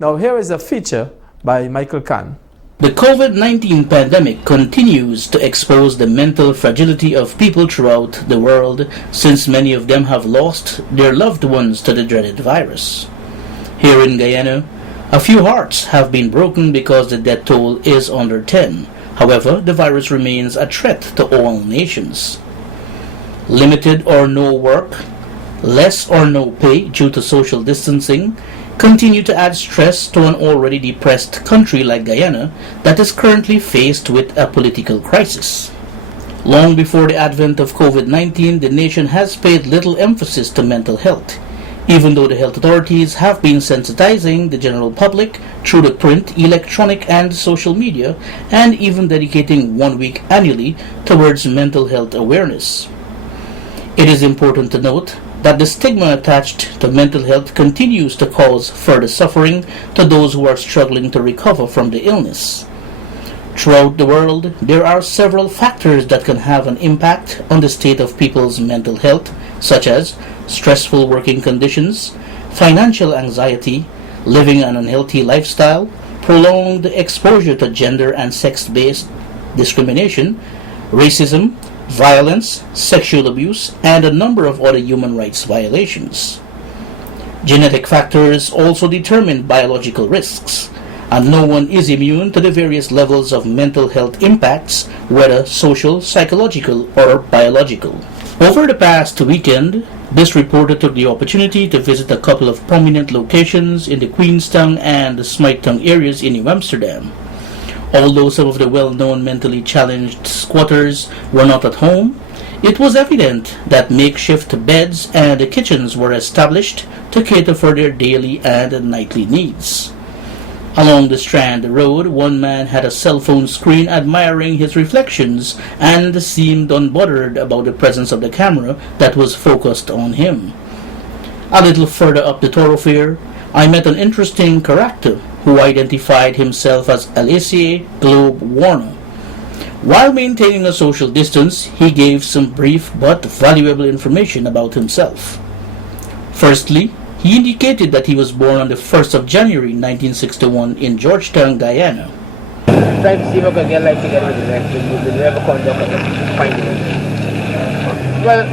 Now here is a feature by Michael Kahn. The COVID-19 pandemic continues to expose the mental fragility of people throughout the world, since many of them have lost their loved ones to the dreaded virus. Here in Guyana, a few hearts have been broken because the death toll is under 10. However, the virus remains a threat to all nations. Limited or no work, less or no pay due to social distancing, continue to add stress to an already depressed country like Guyana that is currently faced with a political crisis. Long before the advent of COVID-19, the nation has paid little emphasis to mental health, even though the health authorities have been sensitizing the general public through the print, electronic, and social media, and even dedicating 1 week annually towards mental health awareness. It is important to note that the stigma attached to mental health continues to cause further suffering to those who are struggling to recover from the illness. Throughout the world, there are several factors that can have an impact on the state of people's mental health, such as stressful working conditions, financial anxiety, living an unhealthy lifestyle, prolonged exposure to gender and sex-based discrimination, racism, violence, sexual abuse, and a number of other human rights violations. Genetic factors also determine biological risks, and no one is immune to the various levels of mental health impacts, whether social, psychological, or biological. Over the past weekend, this reporter took the opportunity to visit a couple of prominent locations in the Queenstown and Smithtown areas in New Amsterdam. Although some of the well-known mentally challenged squatters were not at home, it was evident that makeshift beds and kitchens were established to cater for their daily and nightly needs. Along the Strand Road, one man had a cell phone screen admiring his reflections and seemed unbothered about the presence of the camera that was focused on him. A little further up the thoroughfare, I met an interesting character who identified himself as Alicia Globe Warner. While maintaining a social distance, he gave some brief but valuable information about himself. Firstly, he indicated that he was born on the 1st of January 1961 in Georgetown, Guyana. Trying to see if I can get life together with the never conduct and find it. Well,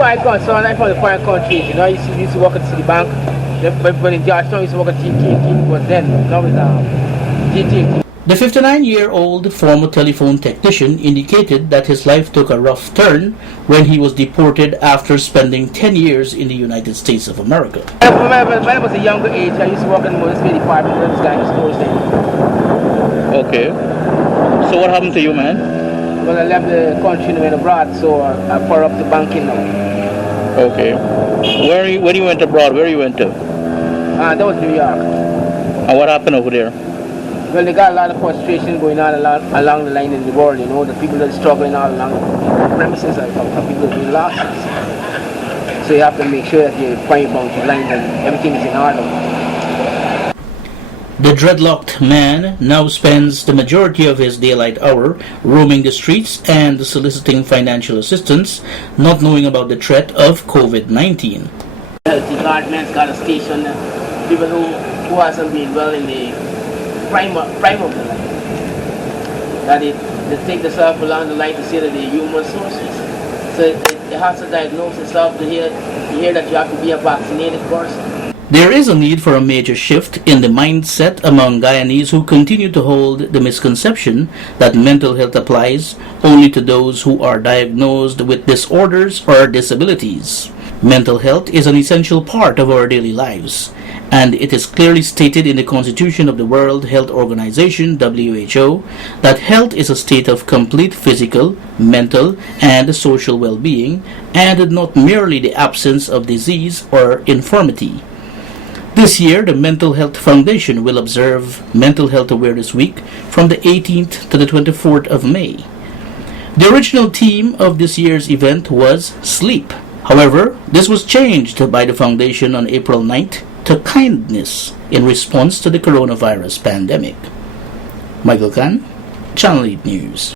I got so I found the foreign countries, you know, I used to work at Citibank. But in Georgetown, I used to work at TT, but then, now it's TT. The 59-year-old former telephone technician indicated that his life took a rough turn when he was deported after spending 10 years in the United States of America. When I was a younger age, I used to work in the Motor Department when this guy was posting. Okay. So what happened to you, man? Well, I left the country and went abroad, so I far up to banking now. Okay. When you went abroad, where you went to? That was New York. And what happened over there? Well, they got a lot of frustration going on along the line in the world, you know, the people that are struggling all along the premises are people that are losses. So you have to make sure that you find boundary lines and everything is in order. The dreadlocked man now spends the majority of his daylight hour roaming the streets and soliciting financial assistance, not knowing about the threat of COVID-19. The government's got a station, people who hasn't been well in the prime of the life. That they take themselves along the line to say that they're human sources. So it has to diagnose itself to hear that you have to be a vaccinated person. There is a need for a major shift in the mindset among Guyanese who continue to hold the misconception that mental health applies only to those who are diagnosed with disorders or disabilities. Mental health is an essential part of our daily lives, and it is clearly stated in the Constitution of the World Health Organization, WHO, that health is a state of complete physical, mental, and social well-being, and not merely the absence of disease or infirmity. This year, the Mental Health Foundation will observe Mental Health Awareness Week from the 18th to the 24th of May. The original theme of this year's event was sleep. However, this was changed by the foundation on April 9th to kindness in response to the coronavirus pandemic. Michael Kahn, Channel 8 News.